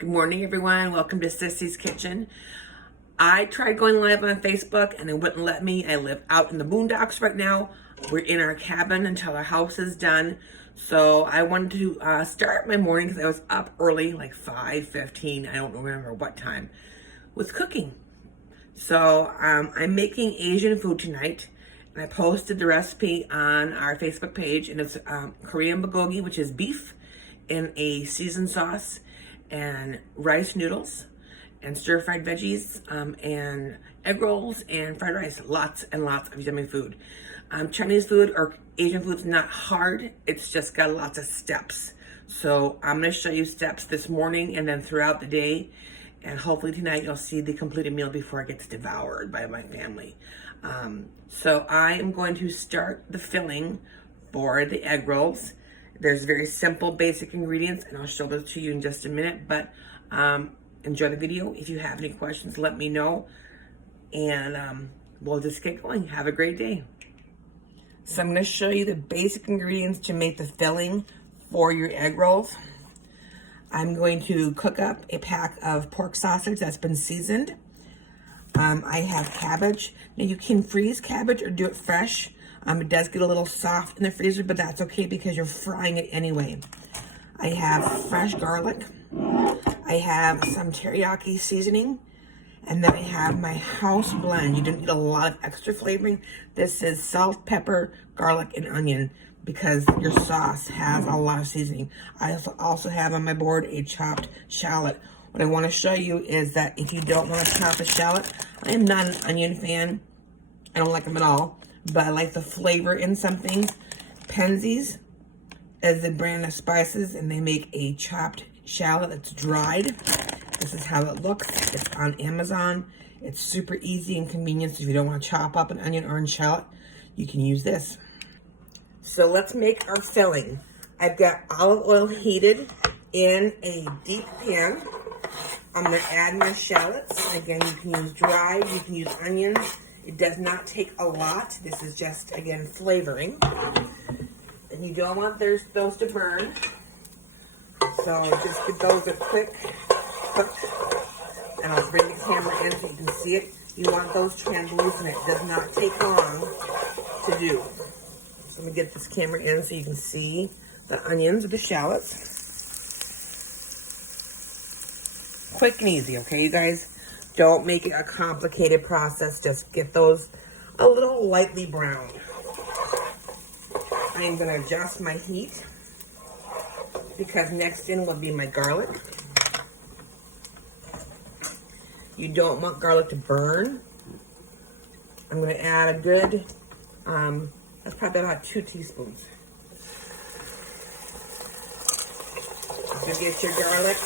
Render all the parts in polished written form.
Good morning, everyone. Welcome to Sissy's Kitchen. I tried going live on Facebook and it wouldn't let me. I live out in the boondocks right now. We're in our cabin until our house is done. So I wanted to start my morning because I was up early, like 5:15. I don't remember what time, with cooking. So I'm making Asian food tonight. And I posted the recipe on our Facebook page, and it's Korean bulgogi, which is beef in a seasoned sauce, and rice noodles, and stir-fried veggies, and egg rolls, and fried rice. Lots and lots of yummy food. Chinese food or Asian food is not hard. It's just got lots of steps. So I'm going to show you steps this morning and then throughout the day. And hopefully tonight you'll see the completed meal before it gets devoured by my family. So I am going to start the filling for the egg rolls. There's very simple, basic ingredients, and I'll show those to you in just a minute. But enjoy the video. If you have any questions, let me know. And we'll just get going. Have a great day. So I'm going to show you the basic ingredients to make the filling for your egg rolls. I'm going to cook up a pack of pork sausage that's been seasoned. I have cabbage. Now you can freeze cabbage or do it fresh. It does get a little soft in the freezer, but that's okay because you're frying it anyway. I have fresh garlic. I have some teriyaki seasoning. And then I have my house blend. You don't need a lot of extra flavoring. This is salt, pepper, garlic, and onion because your sauce has a lot of seasoning. I also have on my board a chopped shallot. What I want to show you is that if you don't want to chop a shallot, I am not an onion fan. I don't like them at all, but I like the flavor in some things. Penzeys is a brand of spices, and they make a chopped shallot that's dried. This is how it looks. It's on Amazon. It's super easy and convenient. So if you don't want to chop up an onion or a shallot, you can use this. So let's make our filling. I've got olive oil heated in a deep pan. I'm going to add my shallots. Again, you can use dried, you can use onions. It does not take a lot. This is just, again, flavoring. And you don't want those to burn. So just give those a quick cook. And I'll bring the camera in so you can see it. You want those translucent. It does not take long to do. So let me get this camera in so you can see the onions or the shallots. Quick and easy, okay, you guys? Don't make it a complicated process. Just get those a little lightly browned. I am going to adjust my heat because next in will be my garlic. You don't want garlic to burn. I'm going to add a good, that's probably about 2 teaspoons. So get your garlic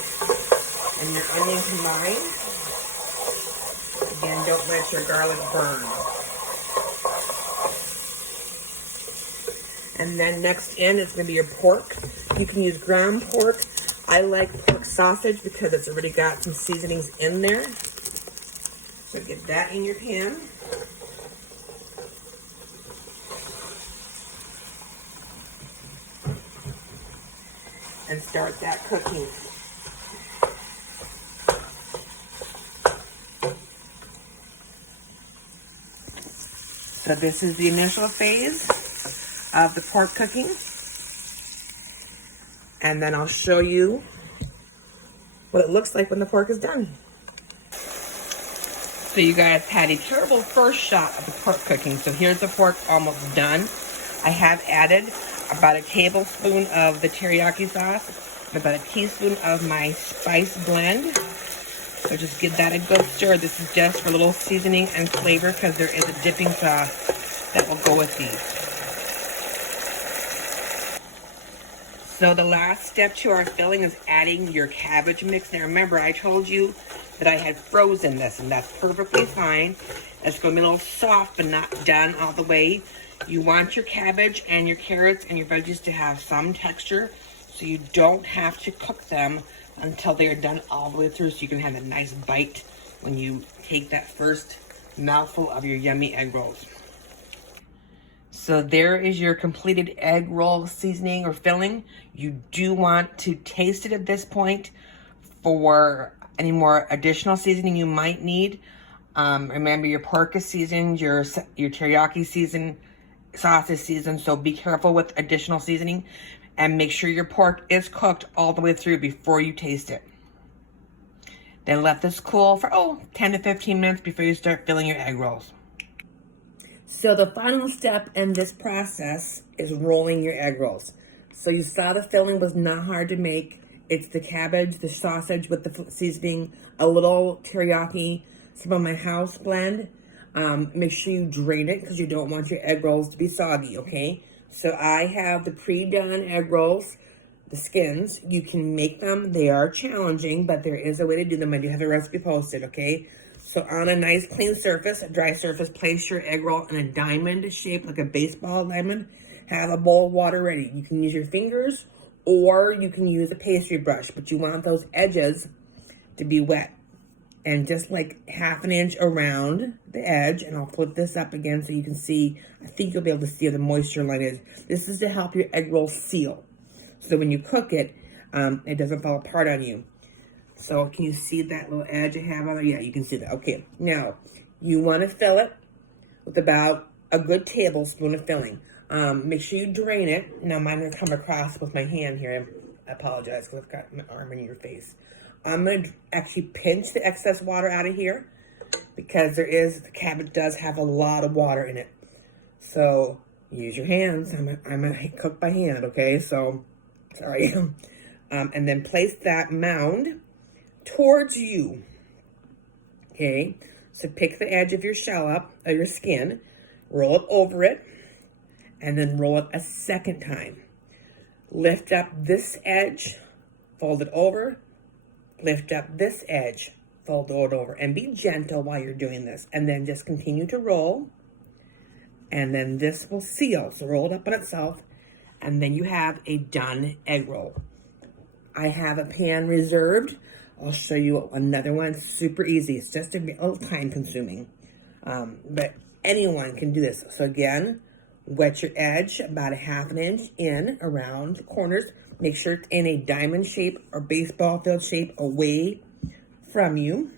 and your onion combined. Again, don't let your garlic burn. And then next in is going to be your pork. You can use ground pork. I like pork sausage because it's already got some seasonings in there. So get that in your pan. And start that cooking. So this is the initial phase of the pork cooking. And then I'll show you what it looks like when the pork is done. So you guys had a terrible first shot of the pork cooking. So here's the pork almost done. I have added about a tablespoon of the teriyaki sauce and about a teaspoon of my spice blend. So just give that a good stir. This is just for a little seasoning and flavor because there is a dipping sauce that will go with these. So the last step to our filling is adding your cabbage mix. Now remember, I told you that I had frozen this, and that's perfectly fine. It's going to be a little soft, but not done all the way. You want your cabbage and your carrots and your veggies to have some texture, so you don't have to cook them until they are done all the way through, so you can have a nice bite when you take that first mouthful of your yummy egg rolls. So there is your completed egg roll seasoning or filling. You do want to taste it at this point for any more additional seasoning you might need. Remember, your pork is seasoned, your teriyaki seasoned, sauce is seasoned, so be careful with additional seasoning. And make sure your pork is cooked all the way through before you taste it. Then let this cool for 10 to 15 minutes before you start filling your egg rolls. So the final step in this process is rolling your egg rolls. So you saw the filling was not hard to make. It's the cabbage, the sausage with the seasoning, a little teriyaki, some of my house blend. Make sure you drain it because you don't want your egg rolls to be soggy, okay? So I have the pre-done egg rolls, the skins. You can make them. They are challenging, but there is a way to do them. I do have a recipe posted, okay? So on a nice clean surface, a dry surface, place your egg roll in a diamond shape, like a baseball diamond. Have a bowl of water ready. You can use your fingers or you can use a pastry brush, but you want those edges to be wet. And just like half an inch around the edge, and I'll flip this up again so you can see, I think you'll be able to see where the moisture line is. This is to help your egg roll seal. So when you cook it, it doesn't fall apart on you. So can you see that little edge I have on there? Yeah, you can see that. Okay, now you want to fill it with about a good tablespoon of filling. Make sure you drain it. Now mine will come across with my hand here. I apologize because I've got my arm in your face. I'm going to actually pinch the excess water out of here because the cabbage does have a lot of water in it. So use your hands. I'm going to cook by hand, okay? So, sorry. And then place that mound towards you, okay? So pick the edge of your shell up, or your skin, roll it over it, and then roll it a second time. Lift up this edge, fold it over, lift up this edge, fold it over, and be gentle while you're doing this. And then just continue to roll, and then this will seal. So roll it up on itself, and then you have a done egg roll. I have a pan reserved. I'll show you another one. It's super easy. It's just a little time consuming, but anyone can do this. So again, wet your edge about a half an inch in around the corners. Make sure it's in a diamond shape or baseball field shape away from you.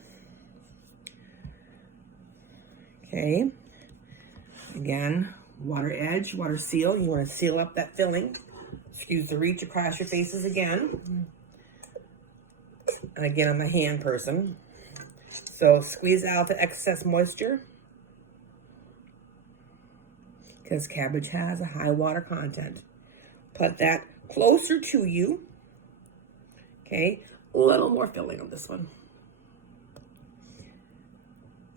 Okay. Again, water edge, water seal. You want to seal up that filling. Excuse the reach across your faces again. And again, I'm a hand person. So squeeze out the excess moisture because cabbage has a high water content. Put that closer to you. Okay, a little more filling on this one.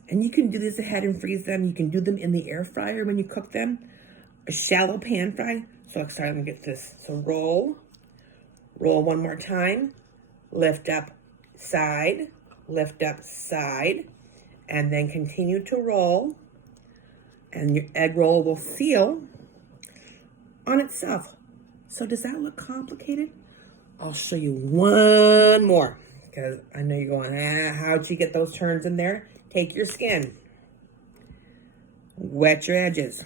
And you can do this ahead and freeze them. You can do them in the air fryer when you cook them. A shallow pan fry. So sorry, let me get this. So roll one more time. Lift up side, and then continue to roll. And your egg roll will seal on itself. So does that look complicated? I'll show you one more because I know you're going, how'd you get those turns in there? Take your skin, wet your edges.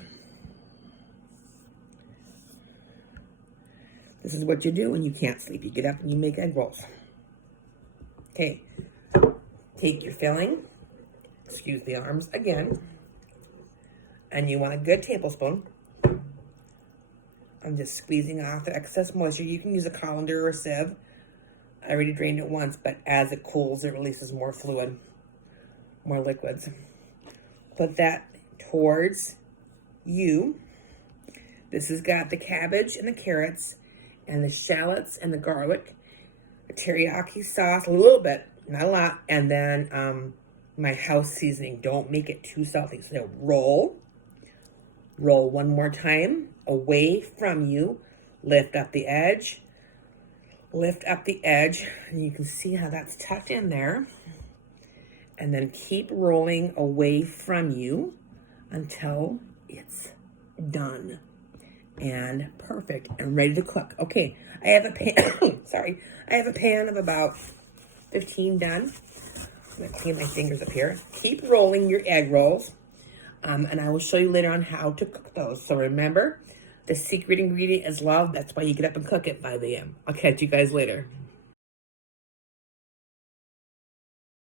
This is what you do when you can't sleep. You get up and you make egg rolls. Okay, take your filling, excuse the arms again, and you want a good tablespoon. I'm just squeezing off the excess moisture. You can use a colander or a sieve. I already drained it once, but as it cools, it releases more fluid, more liquids. Put that towards you. This has got the cabbage and the carrots and the shallots and the garlic, the teriyaki sauce, a little bit, not a lot, and then my house seasoning. Don't make it too salty. So roll one more time away from you, lift up the edge, and you can see how that's tucked in there, and then keep rolling away from you until it's done and perfect and ready to cook. Okay, I have a pan, I have a pan of about 15 done. I'm gonna clean my fingers up here. Keep rolling your egg rolls. And I will show you later on how to cook those. So remember, the secret ingredient is love. That's why you get up and cook at 5 a.m. I'll catch you guys later.